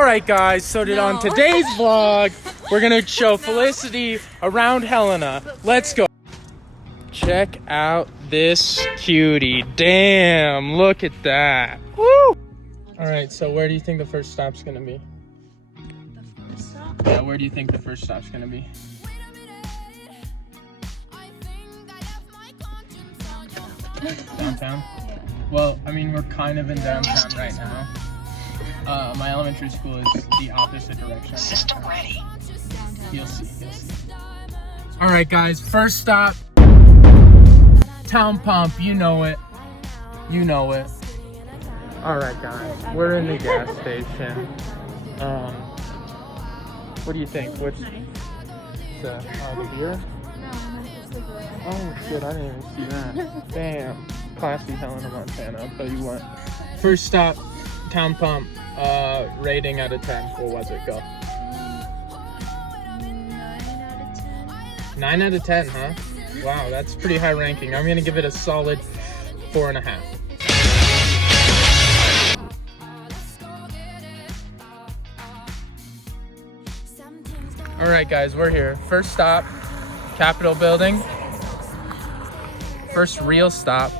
Alright guys, so on today's vlog, we're gonna show Felicity around Helena. Let's go. Check out this cutie. Damn, look at that. Woo! Alright, so where do you think the first stop's gonna be? The first stop? Yeah, where do you think the first stop's gonna be? Downtown? Yeah. Well, I mean, we're kind of in downtown right now. My elementary school is the opposite direction. System ready. You'll see. Alright guys, first stop. Town Pump, you know it. Alright guys, we're in the gas station. What do you think? What's Nice. the beer? No, it's the girl. Oh shit, I didn't even see that. Damn. Classy Helena, Montana, I'll tell you what. First stop, Town Pump. Rating out of 10. What was it? Go. 9 out of 10, huh? Wow, that's pretty high ranking. I'm gonna give it a solid 4.5. Alright guys, we're here. First stop, Capitol Building. First real stop,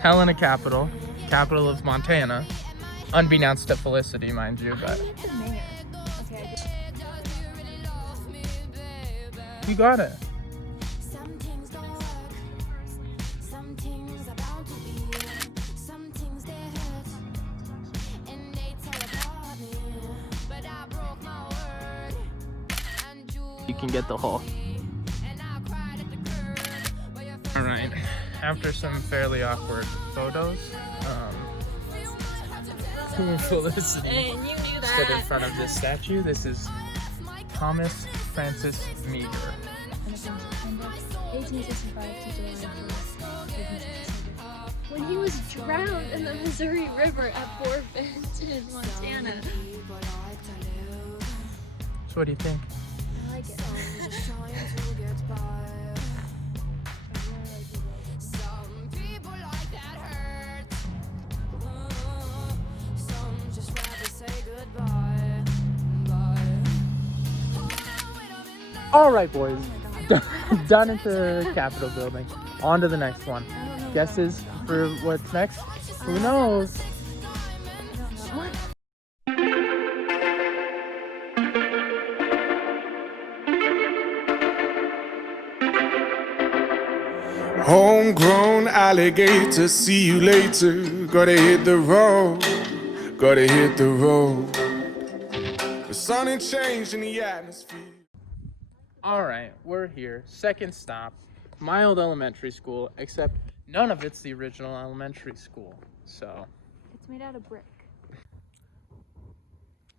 Helena Capitol, capital of Montana. Unbeknownst to Felicity, mind you, but The mayor. Okay. you got it. You can get the whole. Alright, after some fairly awkward photos, Felicity And you knew stood in that. front of this statue. This is Thomas Francis Meagher. 1865 to July 1st, 1867. When he was drowned in the Missouri River at Fort Benton, Montana. So what do you think? I like it. Alright boys, done at the Capitol building. On to the next one. Guesses for what's next? Who knows? Homegrown alligator, see you later. Gotta hit the road, gotta hit the road. The sun ain't changed in the atmosphere. Alright, we're here. Second stop, my old elementary school, except none of it's the original elementary school. So, It's made out of brick.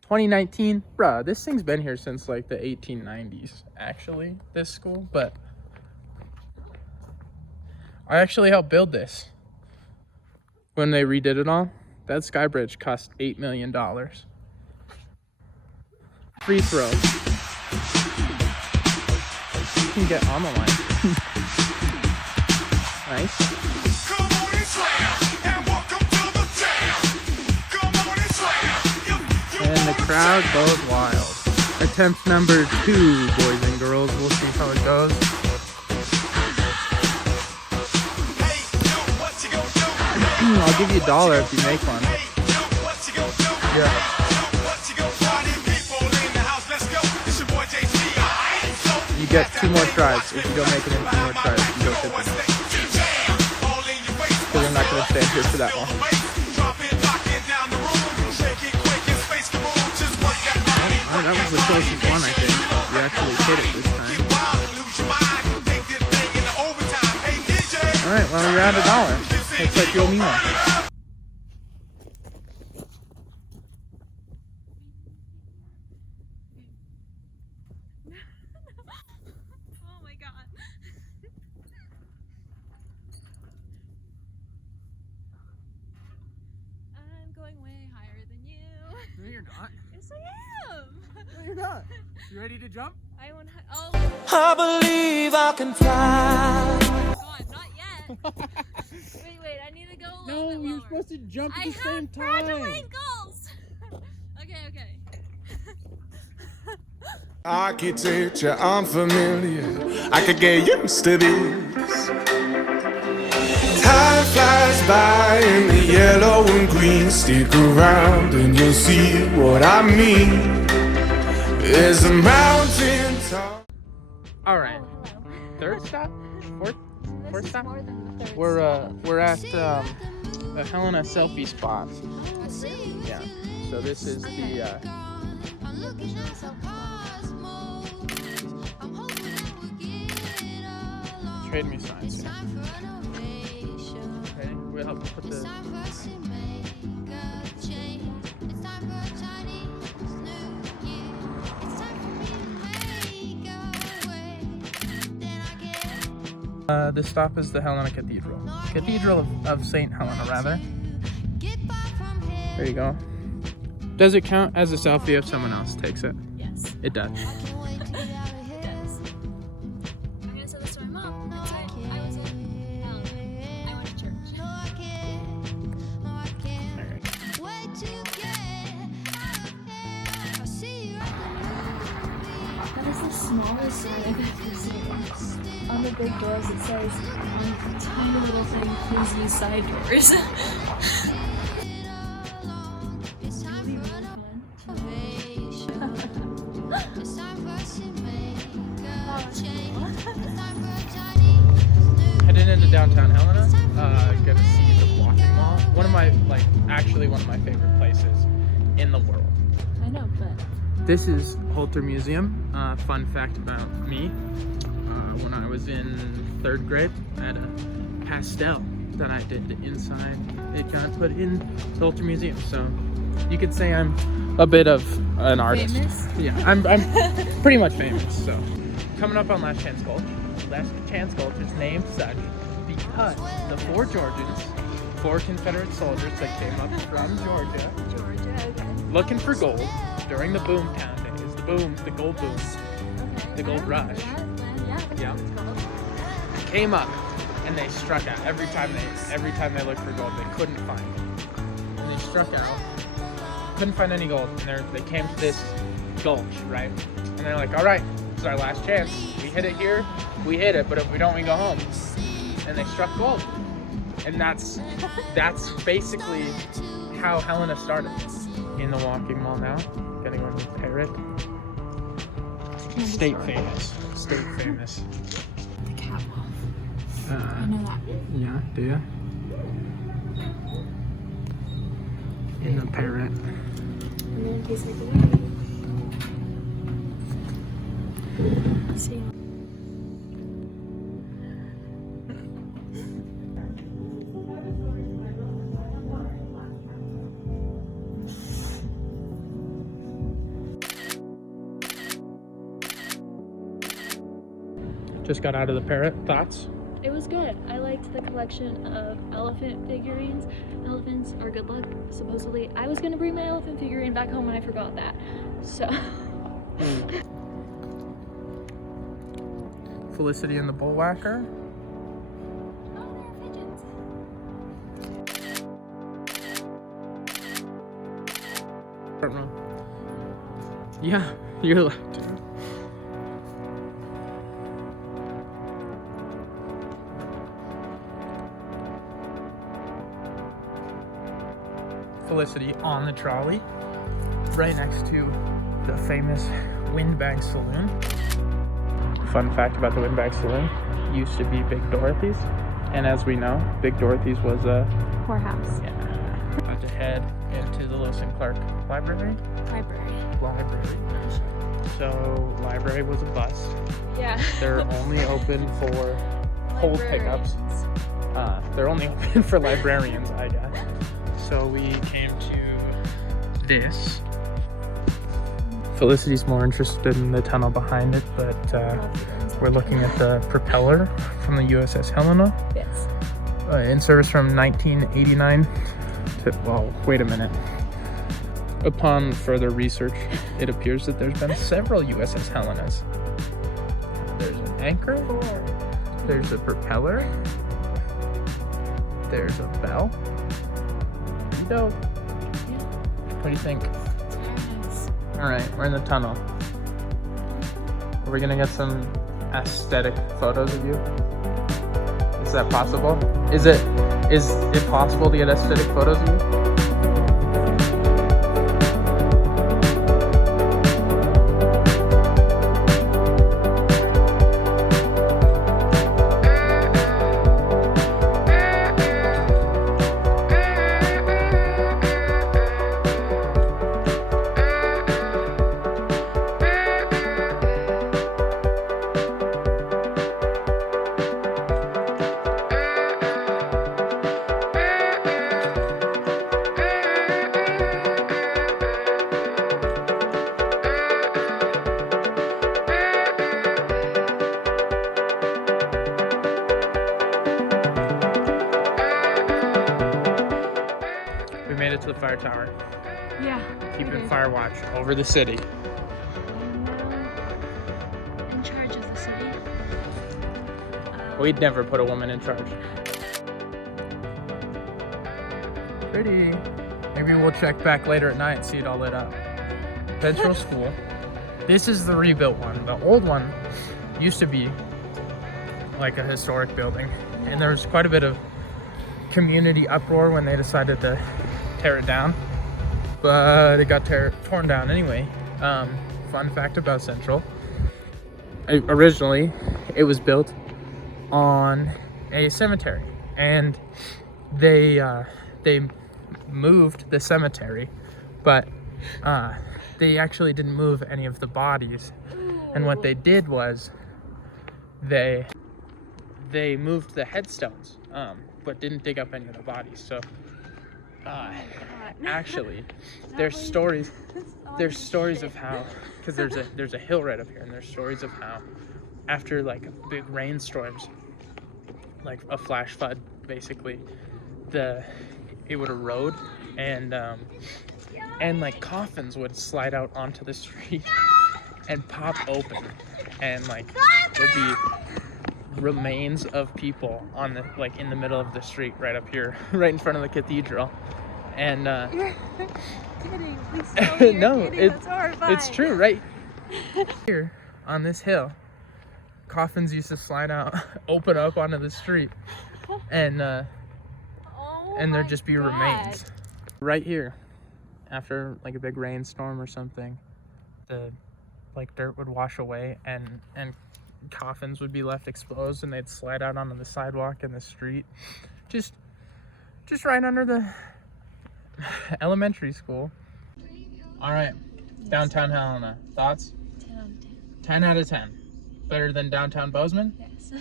2019, bruh, this thing's been here since like the 1890s, actually, this school, but I actually helped build this. When they redid it all, that sky bridge cost $8 million. Free throw. You can get on the line. Nice. Come on and slam, and welcome to the jam. Come on and slam. And the crowd goes wild. Attempt number 2, boys and girls. We'll see how it goes. Hey, yo, what you gonna do? I'll give you $1 if you make one. Hey, yo, what you gonna do? Yeah. Yo, what you gonna do? Party people in the house, let's go. It's your boy JT. You get 2 more tries. If you don't make it in 2 more tries, you go 50. Because I'm not going to stand here for that long. Oh, that was the closest one, I think. You actually hit it this time. Alright, well, you're at $1. Looks like you owe me one. Oh my god. I'm going way higher than you. No, you're not. Yes, I am. No, you're not. You ready to jump? I want. Oh. I believe I can fly. God, not yet. Wait, I need to go a little No, bit you're lower. supposed to jump at I the same have fragile time. ankles. Okay. Architecture unfamiliar, I could get used to this. Time flies by in the yellow and green. Stick around and you'll see what I mean. There's a mountain top. All right. Oh, hello. Third stop? Fourth This is stop? more than the third We're at the Helena selfie spot. stop. Yeah. So this is the trade me signs. Yeah. Ready? We'll help put the. This stop is the Helena Cathedral. Cathedral of St. Helena, rather. There you go. Does it count as a selfie if someone else takes it? Yes. It does. It does. I'm gonna say this to my mom. I was in I went to church. That is the smallest sign I've ever seen. On the big doors it says, on the tiny little thing, please use side doors. Heading into downtown Helena, gonna see the walking mall. One of my favorite places in the world. I know, but This is Holter Museum. Fun fact about me: when I was in 3rd grade, I had a pastel that I did inside. It got put in the Holter Museum, so you could say I'm a bit of an artist. famous? Yeah, I'm pretty much famous. So, coming up on Last Chance Gulch. Last Chance Gulch is named such because the 4 Georgians, 4 Confederate soldiers that came up from Georgia, looking for gold during the boom town days. The booms, the gold booms, the gold rush. Yeah. Came up and they struck out. Every time they looked for gold, they couldn't find it. And they struck out, couldn't find any gold, and they came to this gulch, right? And they're like, all right, this is our last chance. We hit it here, we hit it, but if we don't, we go home. And they struck gold. And that's basically how Helena started. In the walking mall now, getting one with Parrot. State famous. State famous. The catwalk. I Uh, know that. yeah, do ya? In the Parrot. And then in case I do. See. Just got out of the Parrot. Thoughts? It was good. I liked the collection of elephant figurines. Elephants are good luck, supposedly. I was gonna bring my elephant figurine back home and I forgot that. So. Felicity and the Bullwhacker. Oh, there are pigeons. I don't know. Yeah, you're allowed to. Felicity on the trolley, right next to the famous Windbag Saloon. Fun fact about the Windbag Saloon, used to be Big Dorothy's, and as we know, Big Dorothy's was a Whorehouse. about to head into the Lewis and Clark Library. Library. So library was a bust. Yeah. They're only open for hold pickups. They're only open for librarians, I guess. So we came to this. Felicity's more interested in the tunnel behind it, but we're looking at the propeller from the USS Helena. Yes. In service from 1989 to, well, wait a minute. Upon further research, it appears that there's been several USS Helenas. There's an anchor, there's a propeller, there's a bell. Pretty dope. What do you think? It's very nice. Alright, we're in the tunnel. Are we gonna get some aesthetic photos of you? Is that possible? Is it possible to get aesthetic photos of you? We made it to the fire tower. Yeah. Keeping fire watch over the city. I'm in charge of the city. We'd never put a woman in charge. Pretty. Maybe we'll check back later at night and see it all lit up. Central School. This is the rebuilt one. The old one used to be like a historic building. And there was quite a bit of community uproar when they decided to tear it down. But it got torn down anyway. Fun fact about Central. Originally, it was built on a cemetery. And they moved the cemetery, but they actually didn't move any of the bodies. And what they did was they moved the headstones, but didn't dig up any of the bodies. So actually there's stories of how, because there's a hill right up here, and there's stories of how after like big rainstorms, like a flash flood basically, it would erode, and like coffins would slide out onto the street and pop open, and like there'd be remains of people on the, like, in the middle of the street right up here, right in front of the cathedral. And You're kidding. Please tell me you're no, kidding. That's horrifying. it's true, right here on this hill. Coffins used to slide out, open up onto the street, and there'd just be remains right here. After like a big rainstorm or something, the like dirt would wash away, and coffins would be left exposed, and they'd slide out onto the sidewalk in the street, just right under the elementary school. All right, downtown Helena, thoughts? 10 out of 10. 10 out of 10. Better than downtown Bozeman? Yes.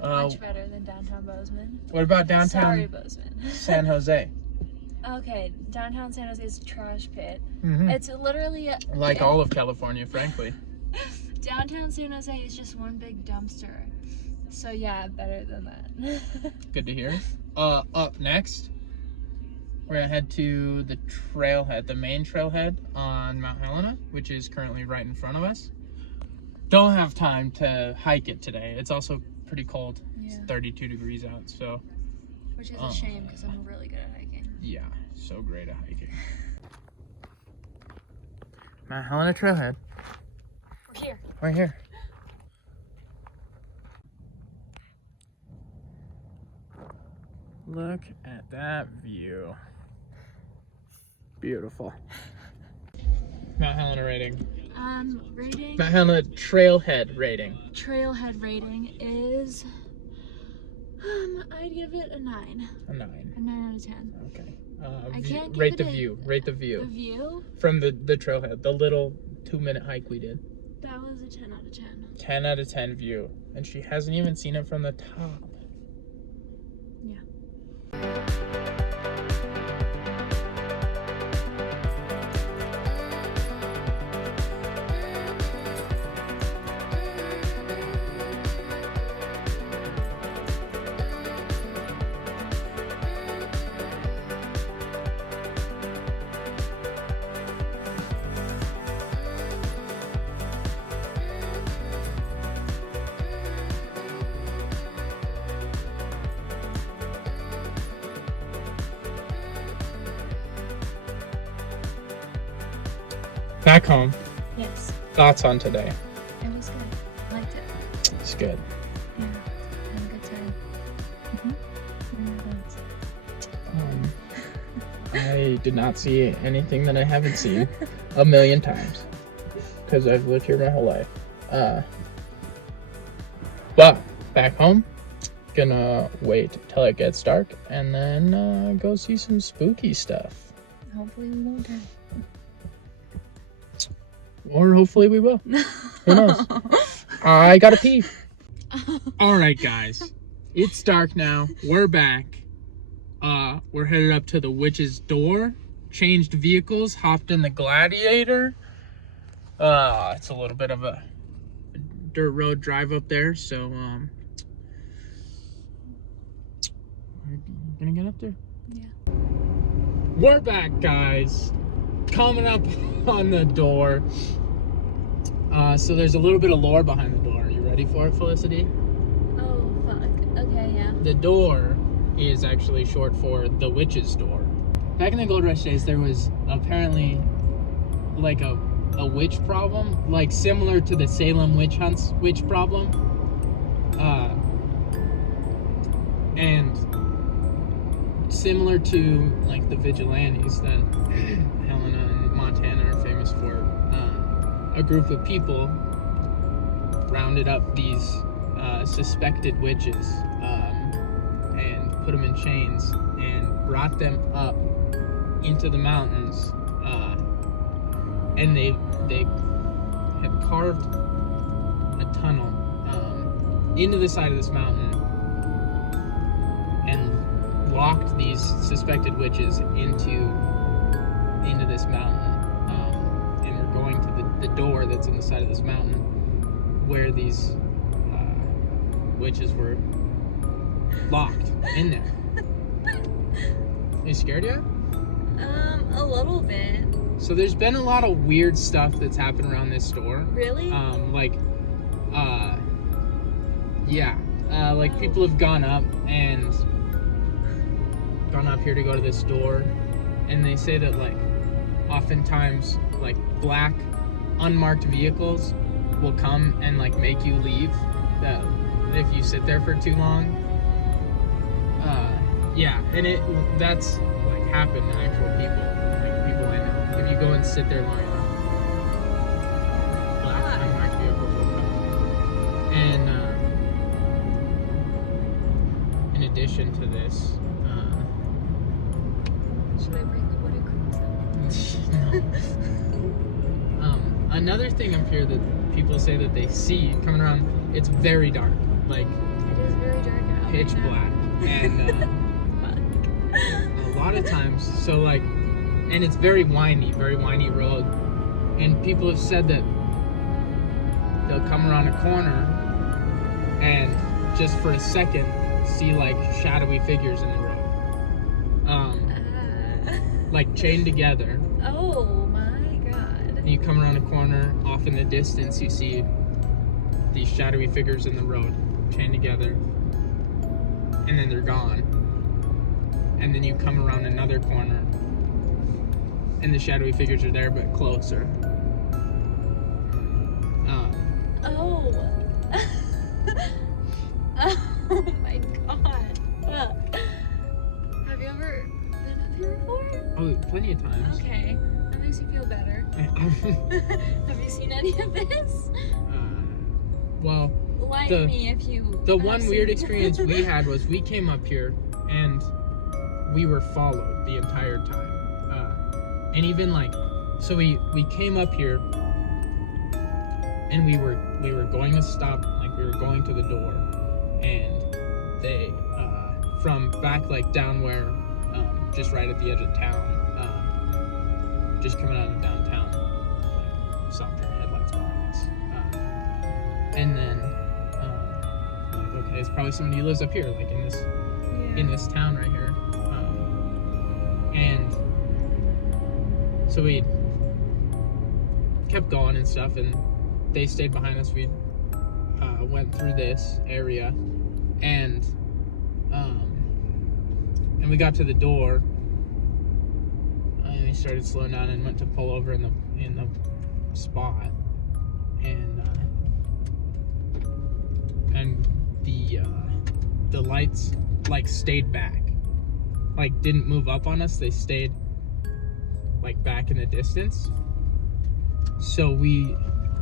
Much better than downtown Bozeman. What about downtown Sorry, Bozeman. San Jose? Okay, downtown San Jose is a trash pit. Mm-hmm. It's literally Like all of California, frankly. downtown San Jose is just one big dumpster. So yeah, better than that. Good to hear. Up next, we're gonna head to the trailhead, the main trailhead on Mount Helena, which is currently right in front of us. Don't have time to hike it today. It's also pretty cold. Yeah. It's 32 degrees out, so Which is a shame because I'm really good at hiking. yeah, so great at hiking. Mount Helena trailhead. We're here. Right here. Look at that view. Beautiful. Mount Helena rating. Rating. Mount Helena trailhead rating. Trailhead rating is I'd give it a 9. A 9. A 9 out of 10. Okay. I can't give rate it the a- view. Rate the view. The view, From the trailhead. The little 2-minute hike we did. that was a 10 out of 10. 10 out of 10 view. And she hasn't even seen it from the top. Yeah. back home. Yes, Thoughts on today? it was good. I liked it. It's good. Yeah, had a good time. I did not see anything that I haven't seen a million times because I've lived here my whole life. But back home, gonna wait till it gets dark and then go see some spooky stuff. Hopefully we won't die. Or hopefully we will. Who knows? I gotta pee. Alright guys, it's dark now. We're back. We're headed up to the witch's door. Changed vehicles, hopped in the Gladiator. It's a little bit of a dirt road drive up there, so we're gonna get up there. Yeah. We're back, guys. Coming up on the door. So there's a little bit of lore behind the door. Are you ready for it, Felicity? Oh, fuck. Okay, yeah. The door is actually short for the witch's door. Back in the Gold Rush days, there was apparently like a witch problem, like similar to the Salem witch problem. And similar to like the vigilantes that Helena and Montana are famous for. A group of people rounded up these suspected witches and put them in chains and brought them up into the mountains, and they had carved a tunnel into the side of this mountain and locked these suspected witches into this mountain, and we're going to the door that's in the side of this mountain where these witches were locked in there. You scared yet? A little bit. So there's been a lot of weird stuff that's happened around this store. Really? Like people have gone up here to go to this store, and they say that like oftentimes like black unmarked vehicles will come and like make you leave that if you sit there for too long. And that's like happened to actual people, like people I know. If you go and sit there long enough, black unmarked vehicles will come. And in addition to this, Should I bring the wooden cross up? another thing up here that people say that they see coming around, it's very dark, like It is very dark out. pitch black, and a lot of times, so like, and it's very windy road, and people have said that they'll come around a corner and just for a second see like shadowy figures in the road, like chained together. Oh my god. And you come around a corner, off in the distance you see these shadowy figures in the road chained together, and then they're gone. And then you come around another corner and the shadowy figures are there but closer. Oh. Oh my god. Fuck. Have you ever been up here before? Oh, plenty of times. Okay. That makes you feel better. Have you seen any of this? Well, Like me if you the have one seen- weird experience we had was we came up here and we were followed the entire time. And even like, so we came up here and we were going to stop, like we were going to the door, and they from back like down where just right at the edge of town, just coming out of downtown, like saw their headlights behind us, and then like, okay, it's probably somebody who lives up here, like in this town right here, and so we kept going and stuff, and they stayed behind us. We went through this area, and we got to the door, and we started slowing down and went to pull over in the spot, and the lights like stayed back, like didn't move up on us. They stayed like back in the distance. So we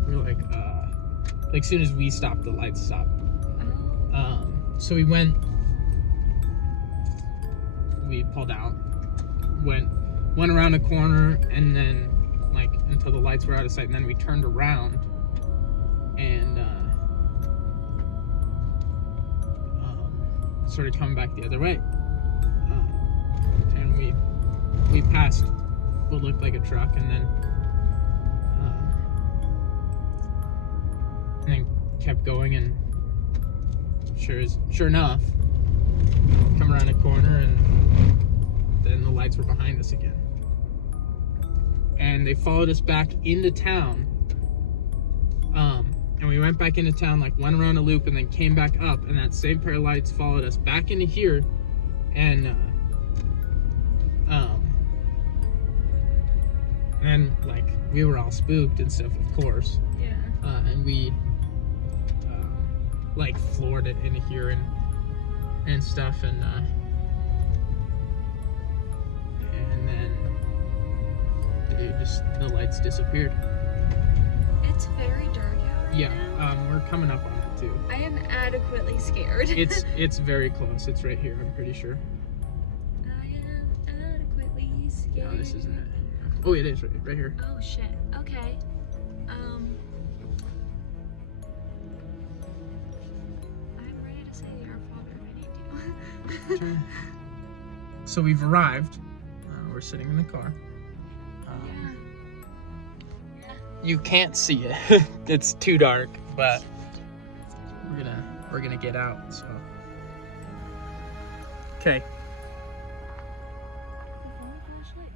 were like as soon as we stopped, the lights stopped. So we pulled out, went around a corner, and then like until the lights were out of sight, and then we turned around and started coming back the other way, and we passed what looked like a truck, and then kept going, and sure enough, come around a corner, and then the lights were behind us again. And they followed us back into town. And we went back into town, like went around a loop, and then came back up, and that same pair of lights followed us back into here, and like we were all spooked and stuff, of course. Yeah. And we like floored it into here and stuff, and then the lights disappeared. It's very dark out right now. We're coming up on it too. I am adequately scared. It's very close. It's right here, I'm pretty sure. I am adequately scared. No, this isn't it. Oh, it is right here. Oh shit. Okay. I'm ready to say our Father if I need to. So we've arrived. We're sitting in the car. Yeah. You can't see it. It's too dark, but we're gonna get out. So okay,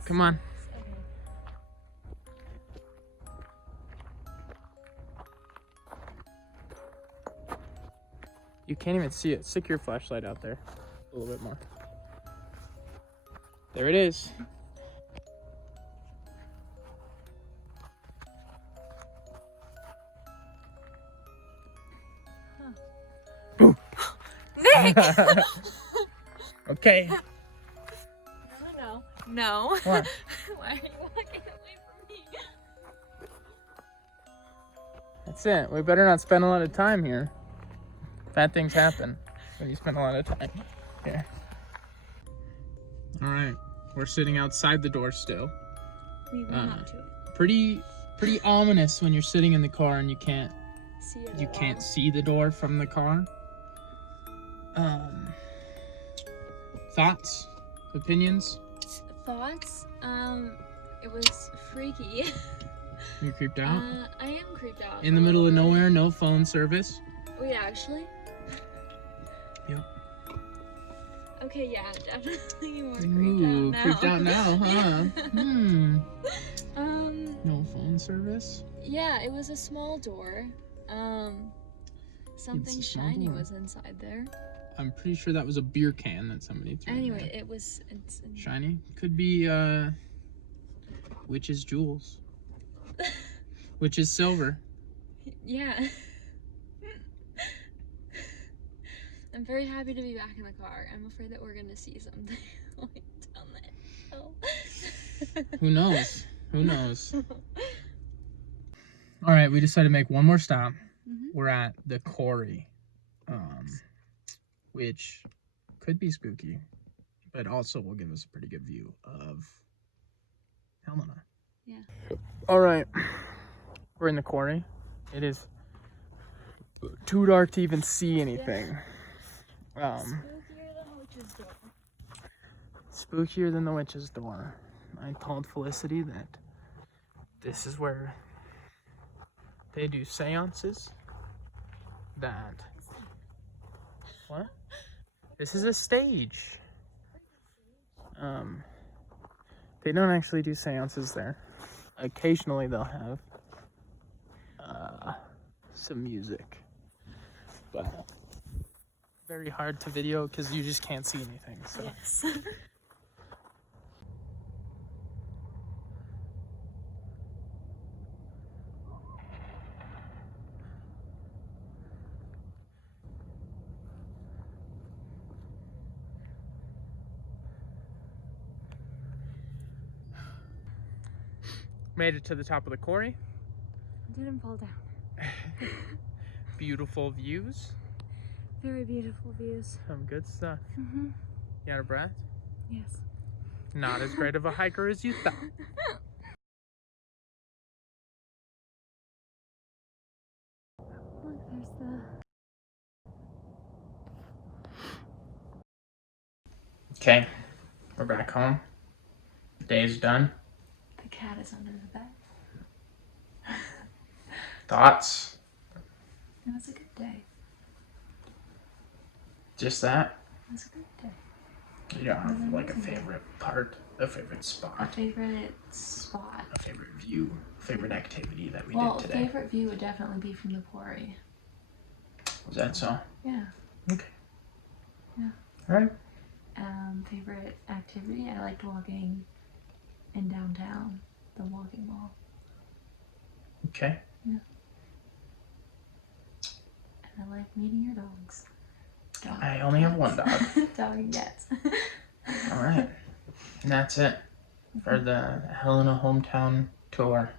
come on. You can't even see it. Stick your flashlight out there a little bit more. There it is. Nick! Okay. No. What? Why are you walking away from me? That's it. We better not spend a lot of time here. Bad things happen when you spend a lot of time here. All right, we're sitting outside the door still. We went up to it. Pretty ominous when you're sitting in the car and you can't See it you at can't all. see the door from the car. Thoughts, opinions? Thoughts? It was freaky. You creeped out? I am creeped out. In the middle of nowhere, no phone service. Wait, actually? Yep. Okay, yeah, definitely more Ooh, creeped out now, huh? Yeah. No phone service? Yeah, it was a small door. Something It's a small shiny door. was inside there. I'm pretty sure that was a beer can that somebody threw in Anyway, there. it's Shiny? Could be, witch's jewels. Witch's silver. yeah. I'm very happy to be back in the car. I'm afraid that we're gonna see something like down the hill. Who knows? Who knows? All right, we decided to make one more stop. We're at the quarry, which could be spooky, but also will give us a pretty good view of Helena. Yeah. All right, we're in the quarry. It is too dark to even see anything. Spookier than the witch's door. I told Felicity that this is where they do seances. What? This is a stage. They don't actually do seances there. Occasionally they'll have some music, but very hard to video because you just can't see anything. So. Yes. Made it to the top of the quarry. Didn't fall down. Beautiful views. Very beautiful views. Some good stuff. Mhm. You out of breath? Yes. Not as great of a hiker as you thought. Look, there's the... Okay, we're back home. Day's done. The cat is under the bed. Thoughts? It was a good day. Just that? It was a good day. You don't have like a favorite part, a favorite A spot, favorite spot. a favorite view, favorite activity that we Well, did today? favorite view would definitely be from the quarry. Was that so? Yeah. Okay. Yeah. Alright. Favorite activity? I liked walking in downtown, the walking mall. Okay. Yeah. And I like meeting your dogs. I only have one dog. Dog and cats. Alright. And that's it for the Helena hometown tour.